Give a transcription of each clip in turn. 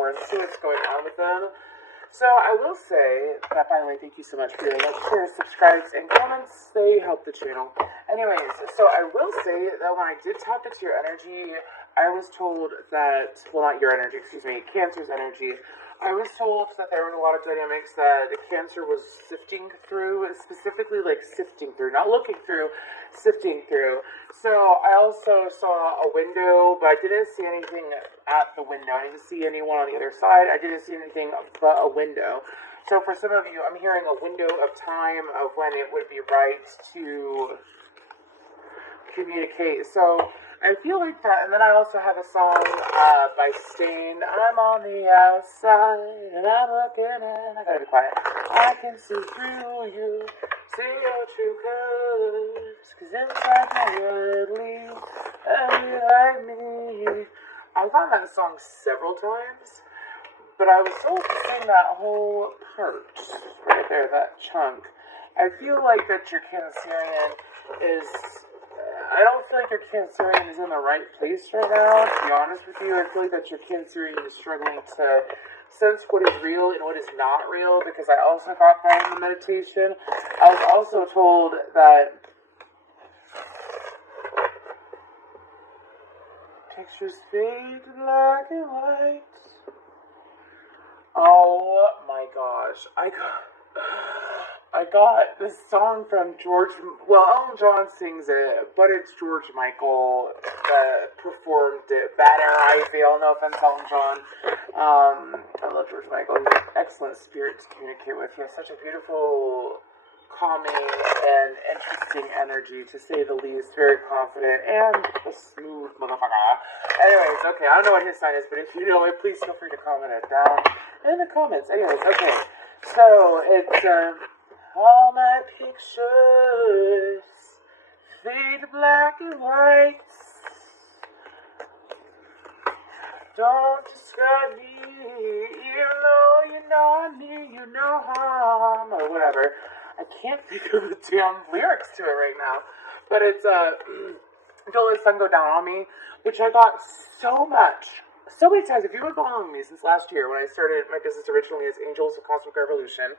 more and see what's going on with them. So I will say that, by the way, thank you so much for your likes, shares, subscribes, and comments. They help the channel. Anyways, so I will say that when I did tap into your energy, I was told that, well, not your energy, excuse me, Cancer's energy. I was told that there was a lot of dynamics that Cancer was sifting through, specifically like sifting through, not looking through, sifting through. So I also saw a window, but I didn't see anything at the window. I didn't see anyone on the other side. I didn't see anything but a window. So for some of you, I'm hearing a window of time of when it would be right to communicate. So I feel like that. And then I also have a song by Stain. I'm on the outside and I'm looking in. I gotta be quiet. I can see through you, see your true colors, 'cause inside you're ugly and you like me. I found that song several times, but I was told to sing that whole part right there, that chunk. I feel like that your Cancerian is, I don't feel like your Cancerian is in the right place right now, to be honest with you. I feel like that your Cancerian is struggling to sense what is real and what is not real, because I also got that in the meditation. I was also told that pictures fade to black and white. Oh my gosh, I got this song from Elton John sings it, but it's George Michael that performed it better, I feel. No offense, Elton John. I love George Michael. He's an excellent spirit to communicate with. He has such a beautiful, calming, and interesting energy, to say the least. Very confident and a smooth motherfucker. Anyways, okay, I don't know what his sign is, but if you know it, please feel free to comment it down in the comments. Anyways, okay, so it's all my pictures fade to black and white. Don't describe me, even though you know I mean you no harm, or whatever. I can't think of the damn lyrics to it right now, but it's Don't Let the Sun Go Down on Me, which I got so many times. If you've been following me since last year, when I started my business originally as Angels of Cosmic Revolution,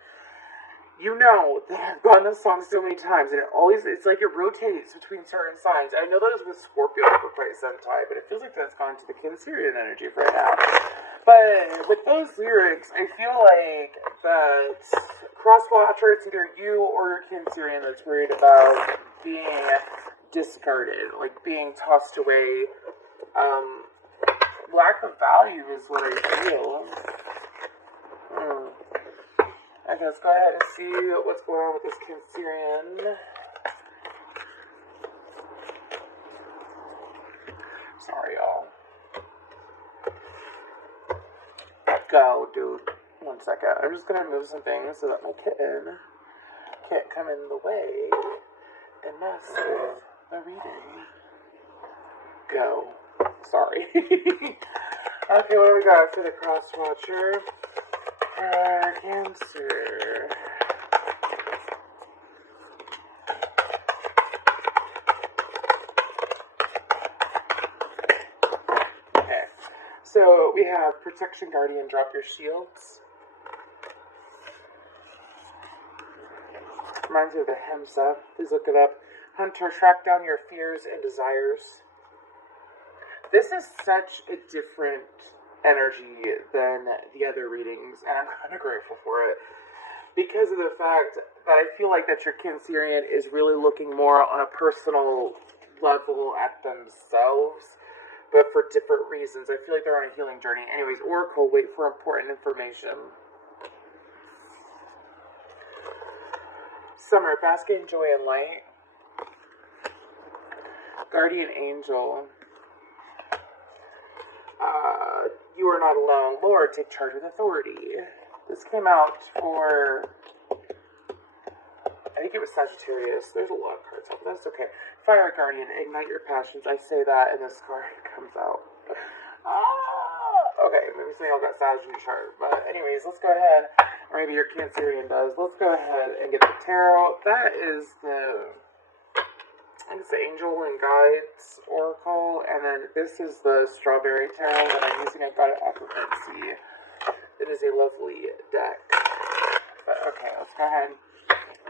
you know that I've gotten this song so many times, and it's like it rotates between certain signs. I know that it was with Scorpio for quite some time, but it feels like that's gone to the Cancerian energy right now. But with those lyrics, I feel like that crosswatcher, it's either you or your Cancerian that's worried about being discarded, like being tossed away. Lack of value is what I feel. Okay, let's go ahead and see what's going on with this Cancerian. Sorry, y'all. Go, dude. 1 second. I'm just gonna move some things so that my kitten can't come in the way and mess with the reading. Go. Sorry. Okay, what do we got for the crosswatcher? Cancer. Okay, so we have Protection Guardian, drop your shields. Reminds me of the Hemsa. Please look it up. Hunter, track down your fears and desires. This is such a different energy than the other readings, and I'm kind of grateful for it, because of the fact that I feel like that your Cancerian is really looking more on a personal level at themselves, but for different reasons. I feel like they're on a healing journey. Anyways, Oracle, wait for important information. Summer, bask in joy and light. Guardian Angel. You are not alone. Lord, take charge with authority. This came out for, I think it was Sagittarius. There's a lot of cards out, but that's okay. Fire Guardian, ignite your passions. I say that, and this card comes out. Okay, maybe something else got Sag in the chart. But anyways, let's go ahead. Or maybe your Cancerian does. Let's go ahead and get the tarot. That is the, I think it's the Angel and Guides Oracle, and then this is the Strawberry Tarot that I'm using. I got it off of Etsy. It is a lovely deck. But okay, let's go ahead.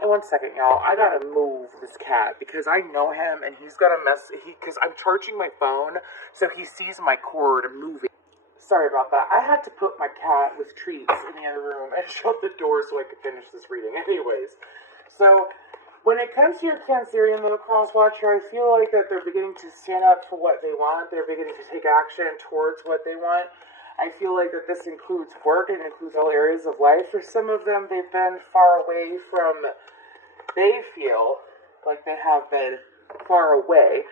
And 1 second, y'all. I gotta move this cat because I know him and he's gonna because I'm charging my phone, so he sees my cord moving. Sorry about that. I had to put my cat with treats in the other room and shut the door so I could finish this reading. Anyways, so when it comes to your Cancerian little crosswatcher, I feel like that they're beginning to stand up for what they want. They're beginning to take action towards what they want. I feel like that this includes work and includes all areas of life. For some of them, they've been far away from, they feel like they have been far away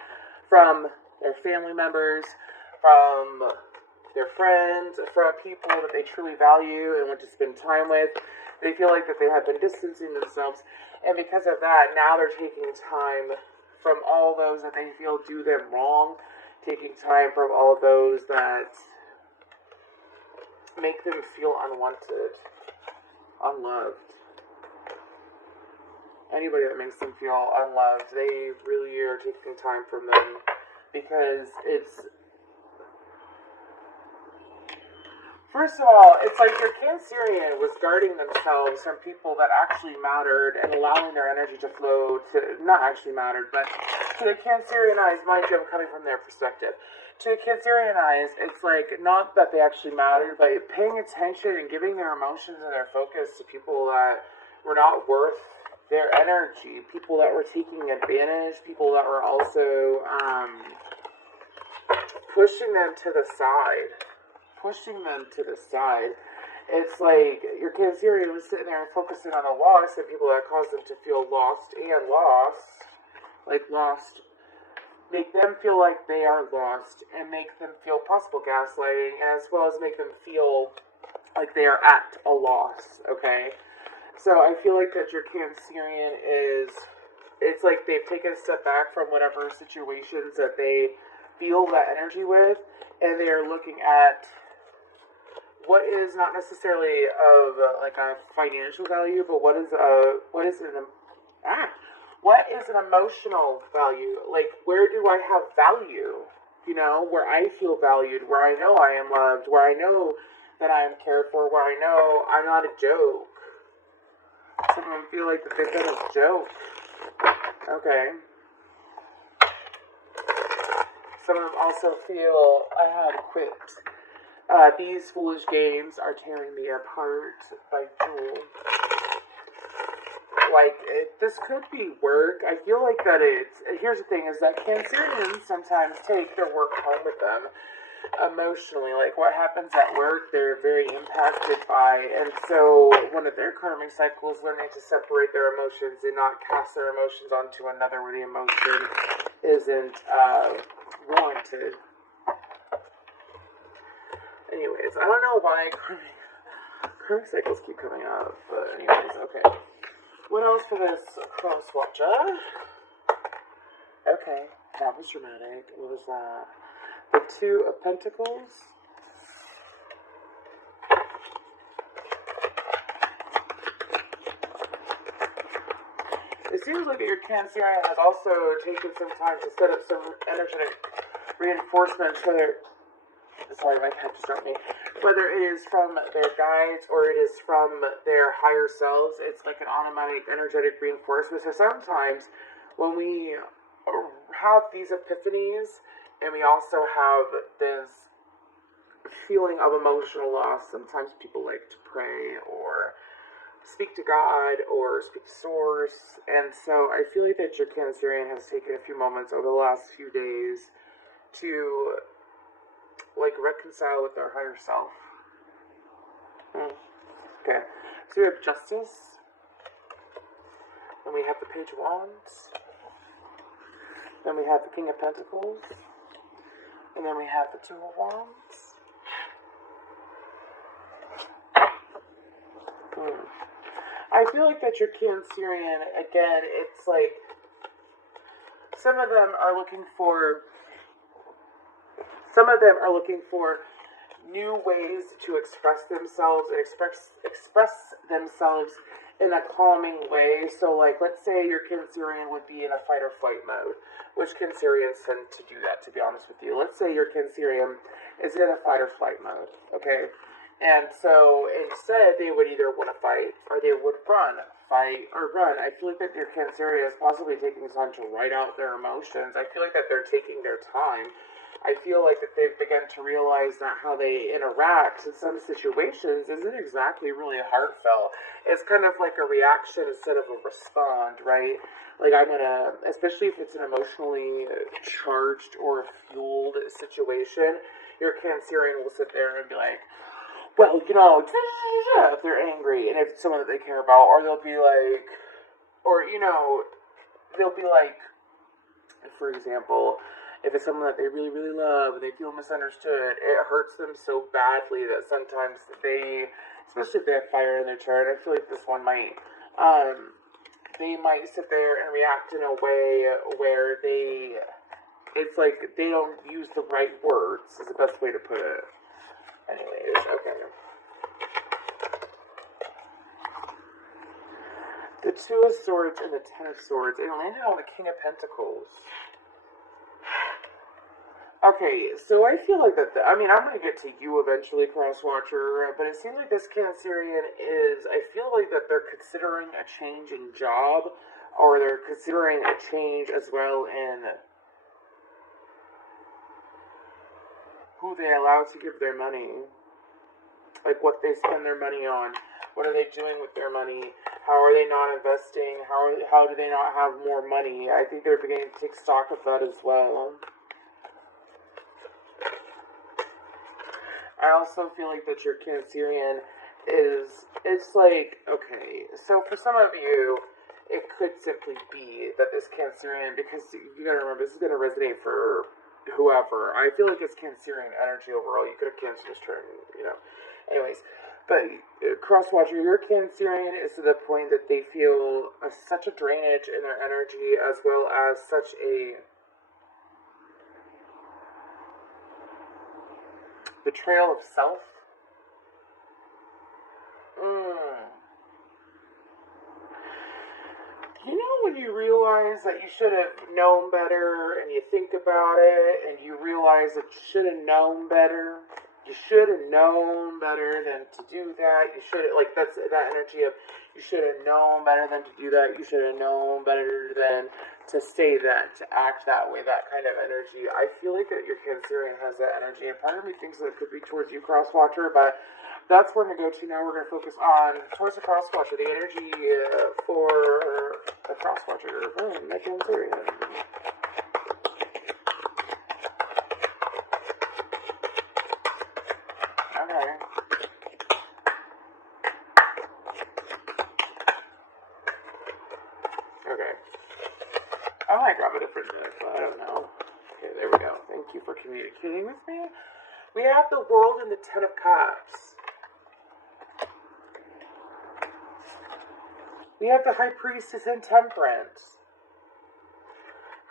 from their family members, from their friends, from people that they truly value and want to spend time with. They feel like that they have been distancing themselves, and because of that, now they're taking time from all those that they feel do them wrong, taking time from all of those that make them feel unwanted, unloved. Anybody that makes them feel unloved, they really are taking time from them because it's, first of all, it's like your Cancerian was guarding themselves from people that actually mattered and allowing their energy to flow to, not actually mattered, but to the Cancerian eyes, mind you, I'm coming from their perspective. To the Cancerian eyes, it's like, not that they actually mattered, but paying attention and giving their emotions and their focus to people that were not worth their energy, people that were taking advantage, people that were also pushing them to the side. It's like your Cancerian was sitting there and focusing on the loss and people that caused them to feel lost and lost. Like lost. Make them feel like they are lost and make them feel possible gaslighting, as well as make them feel like they are at a loss, okay? So I feel like that your Cancerian is, it's like they've taken a step back from whatever situations that they feel that energy with, and they are looking at what is not necessarily of like a financial value, but what is an emotional value? Like, where do I have value? You know, where I feel valued, where I know I am loved, where I know that I am cared for, where I know I'm not a joke. Some of them feel like that they've been a joke. Okay. Some of them also feel I had quit. These foolish games are tearing me apart by Jewel. Like, this could be work. I feel like that here's the thing, is that Cancerians sometimes take their work home with them emotionally. Like, what happens at work, they're very impacted by, and so one of their karmic cycles is learning to separate their emotions and not cast their emotions onto another where the emotion isn't warranted. Anyways, I don't know why karmic cycles keep coming up, but anyways, okay. What else for this crosswatcher? Okay, that was dramatic. What was that? The Two of Pentacles. It seems like your Cancerian has also taken some time to set up some energetic reinforcements for their, sorry, my cat just dropped me. Whether it is from their guides or it is from their higher selves, it's like an automatic energetic reinforcement. So sometimes when we have these epiphanies and we also have this feeling of emotional loss, sometimes people like to pray or speak to God or speak to Source. And so I feel like that your Cancerian has taken a few moments over the last few days to like reconcile with their higher self. Okay, so we have Justice, then we have the Page of Wands, then we have the King of Pentacles, and then we have the Two of Wands. I feel like that your Cancerian, again, it's like some of them are looking for new ways to express themselves and express themselves in a calming way. So, like, let's say your Cancerian would be in a fight or flight mode, which Cancerians tend to do that, to be honest with you. Let's say your Cancerian is in a fight or flight mode, okay? And so instead, they would either want to fight or they would run. Fight or run. I feel like that your Cancerian is possibly taking time to write out their emotions. I feel like that they're taking their time. I feel like that they've begun to realize that how they interact in some situations isn't exactly really heartfelt. It's kind of like a reaction instead of a respond, right? Like I'm gonna, especially if it's an emotionally charged or fueled situation, your Cancerian will sit there and be like, well, if they're angry and if it's someone that they care about, or they'll be like, or, they'll be like, for example, if it's someone that they really, really love and they feel misunderstood, it hurts them so badly that sometimes they, especially if they have fire in their chart, I feel like this one might, they might sit there and react in a way where it's like they don't use the right words, is the best way to put it. Anyways, okay. The Two of Swords and the Ten of Swords, it landed on the King of Pentacles. Okay, so I feel like that, I'm going to get to you eventually, Crosswatcher, but it seems like this Cancerian I feel like that they're considering a change in job, or they're considering a change as well in who they allow to give their money, like what they spend their money on. What are they doing with their money? How are they not investing? How do they not have more money? I think they're beginning to take stock of that as well. I also feel like that your Cancerian it's like, okay, so for some of you, it could simply be that this Cancerian, because you gotta remember, this is gonna resonate for whoever. I feel like it's Cancerian energy overall. You could have Cancer this turn, Anyways, but Crosswatcher, your Cancerian is to the point that they feel such a drainage in their energy, as well as such a betrayal of self. When you realize that you should have known better, and you think about it, and you realize that you should have known better. You should have known better than to do that. You should have, that's that energy of, you should have known better than to do that. You should have known better than to say that, to act that way, that kind of energy. I feel like that your Cancerian has that energy, and part of me thinks that it could be towards you, Crosswatcher, but that's where we're going to go to now. We're going to focus on, towards the Crosswatcher, the energy for the Crosswatcher from the Cancerian. Okay. Okay. I might grab a different deck, but I don't know. Okay, there we go. Thank you for communicating with me. We have the World and the Ten of Cups. We have the High Priestess and Temperance.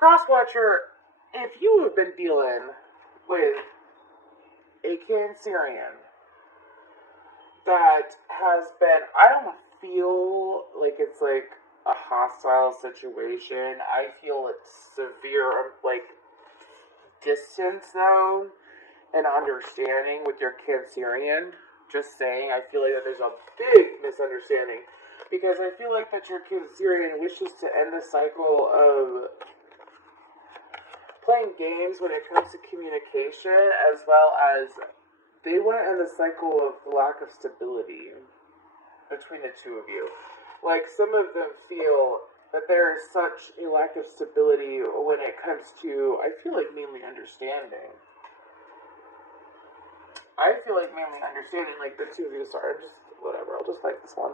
Crosswatcher, if you have been dealing with a Cancerian that has been, I don't feel like it's like a hostile situation. I feel it's severe, distance though, and understanding with your Cancerian. Just saying, I feel like that there's a big misunderstanding. Because I feel like that your Cancerian wishes to end the cycle of playing games when it comes to communication, as well as they want to end the cycle of the lack of stability between the two of you. Like, some of them feel that there is such a lack of stability when it comes to, I feel like, mainly understanding. I feel like mainly understanding, like, the two of you, sorry, I'll just like this one.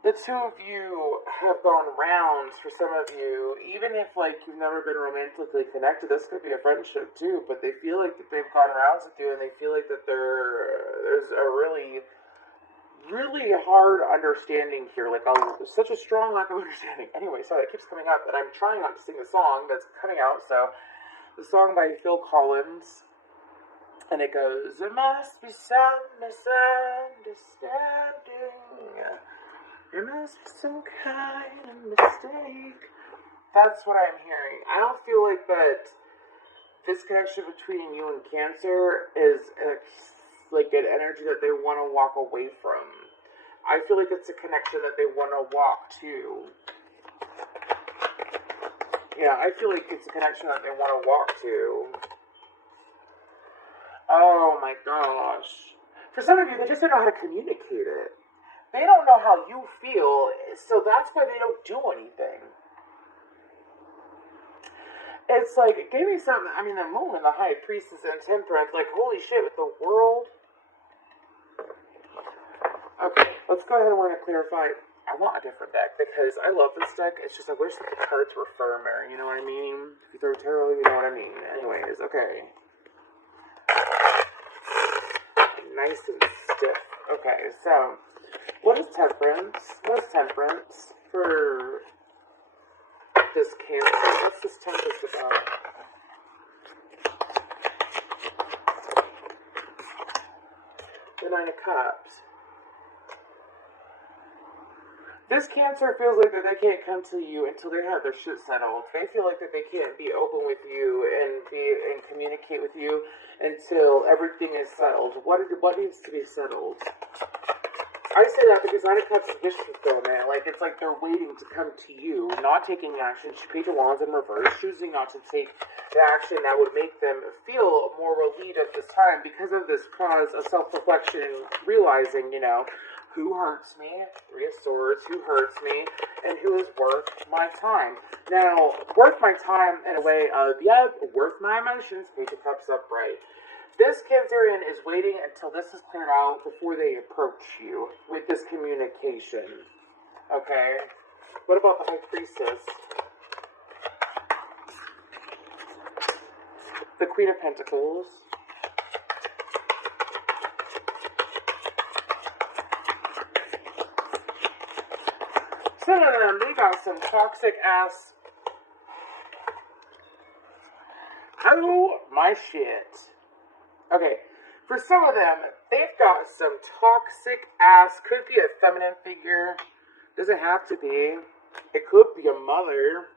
The two of you have gone rounds for some of you, even if, you've never been romantically connected. This could be a friendship, too, but they feel like that they've gone rounds with you, and they feel like that there's a really, really hard understanding here, such a strong lack of understanding. Anyway, sorry, that keeps coming up, and I'm trying not to sing the song that's coming out, so the song by Phil Collins, and it goes, there must be some misunderstanding. There must be some kind of mistake. That's what I'm hearing. I don't feel like that this connection between you and Cancer is like an energy that they want to walk away from. I feel like it's a connection that they want to walk to. Yeah, I feel like it's a connection that they want to walk to. Oh my gosh. For some of you, they just don't know how to communicate it. They don't know how you feel, so that's why they don't do anything. It's like, it gave me something, I mean, the moon and the high priestess and temperance, like, holy shit, with the world. Okay, let's go ahead and we're going to clarify. I want a different deck, because I love this deck, it's just I wish that the cards were firmer, you know what I mean? If you throw tarot, you know what I mean. Anyways, okay. Nice and stiff. Okay, so, what is temperance? What is temperance for this Cancer? What's this tempest about? The Nine of Cups. This Cancer feels like that they can't come to you until they have their shit settled. They feel like that they can't be open with you and communicate with you until everything is settled. What needs to be settled? I say that because Nine of Cups is wish fulfillment. Like, it's like they're waiting to come to you, not taking action. Page of Wands in reverse, choosing not to take the action that would make them feel more relieved at this time because of this cause of self-reflection, realizing, you know, who hurts me, Three of Swords, who hurts me, and who is worth my time. Now, worth my time in a way of, yeah, worth my emotions, Page of Cups upright. This Cancerian is waiting until this is cleared out before they approach you with this communication. Okay? What about the High Priestess? The Queen of Pentacles. Some of them, they got some toxic ass. Oh my shit. Okay, for some of them, they've got some toxic ass, could be a feminine figure, doesn't have to be, it could be a mother.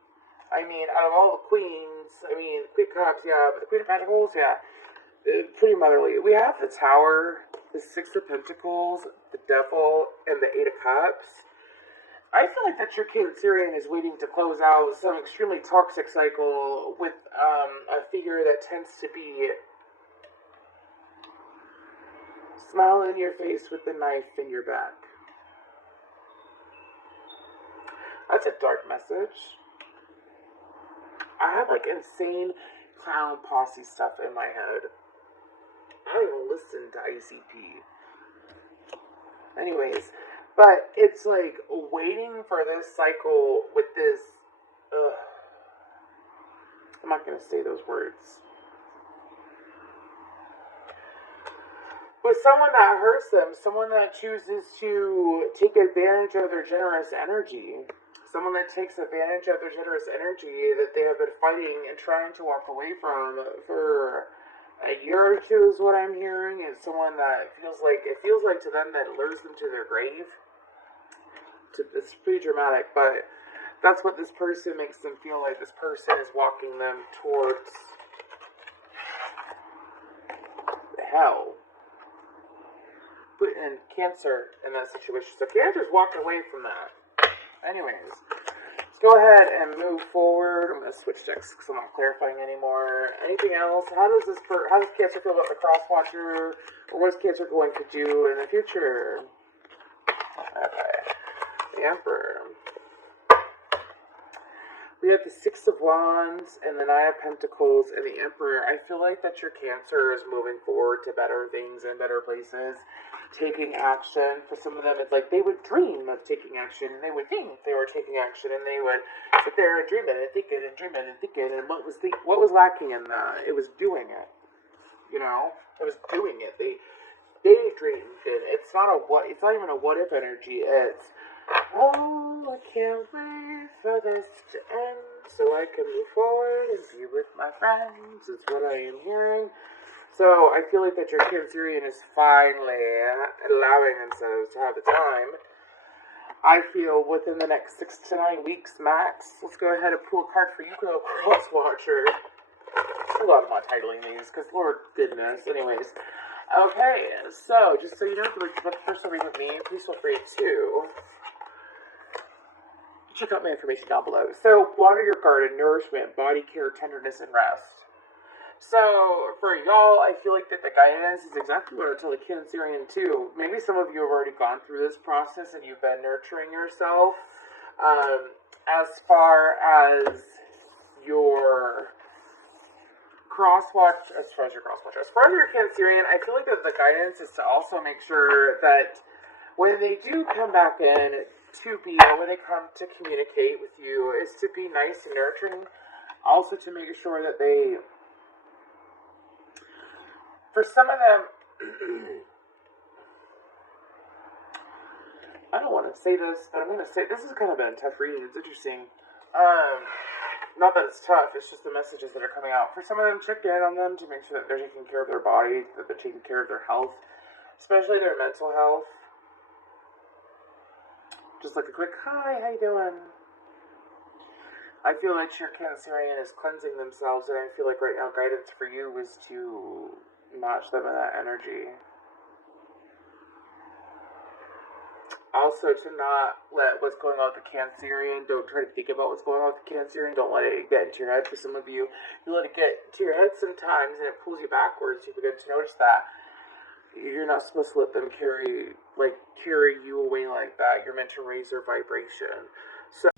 I mean, out of all the queens, I mean, Queen of Cups, yeah, but the Queen of Pentacles, yeah, pretty motherly. We have the Tower, the Six of Pentacles, the Devil, and the Eight of Cups. I feel like that your Cancerian is waiting to close out some extremely toxic cycle with a figure that tends to be smile in your face with the knife in your back. That's a dark message. I have like insane clown posse stuff in my head. I don't even listen to ICP. Anyways, but it's like waiting for this cycle with this. I'm not going to say those words. With someone that hurts them, someone that chooses to take advantage of their generous energy, someone that takes advantage of their generous energy that they have been fighting and trying to walk away from for a year or two is what I'm hearing, is someone that feels like to them that lures them to their grave. It's pretty dramatic, but that's what this person makes them feel like. This person is walking them towards hell. Putting Cancer in that situation. So Cancer's walking away from that. Anyways, let's go ahead and move forward. I'm going to switch decks because I'm not clarifying anymore. Anything else? How does Cancer feel about the crosswatcher? Or what is Cancer going to do in the future? Okay. The Emperor. We have the Six of Wands and the Nine of Pentacles and the Emperor. I feel like that your Cancer is moving forward to better things and better places, taking action. For some of them, it's like they would dream of taking action, and they would think they were taking action, and they would sit there and dream it and think it and dream it and think it. And what was lacking in that? It was doing it. You know, it was doing it. They daydreamed it. It's not even a what if energy. It's, oh, I can't wait for this to end so I can move forward and be with my friends, is what I am hearing. So I feel like that your Cancerian is finally allowing themselves to have the time. I feel within the next 6 to 9 weeks max. Let's go ahead and pull a card for you, crosswatcher. I'm glad I'm not titling these, because Lord goodness. Anyways, Okay, so just so you know, if you'd like to book a personal reading with me, please feel free to check out my information down below. So, water your garden, nourishment, body care, tenderness, and rest. So, for y'all, I feel like that the guidance is exactly what I tell the Cancerian too. Maybe some of you have already gone through this process and you've been nurturing yourself. As far as your crosswatch, as far as your Cancerian, I feel like that the guidance is to also make sure that when they do come back in to be, or when they come to communicate with you, is to be nice and nurturing. Also to make sure that they, for some of them, I don't want to say this, but I'm going to say this has kind of been a tough reading. It's interesting. Not that it's tough, it's just the messages that are coming out. For some of them, check in on them to make sure that they're taking care of their body, that they're taking care of their health, especially their mental health. Just like a quick, hi, how you doing? I feel like your Cancerian is cleansing themselves, and I feel like right now guidance for you is to match them in that energy. Also, to not let what's going on with the Cancerian, don't try to think about what's going on with the Cancerian, don't let it get into your head. For some of you, you let it get to your head sometimes, and it pulls you backwards. You begin to notice that. You're not supposed to let them carry you away like that. You're meant to raise their vibration. So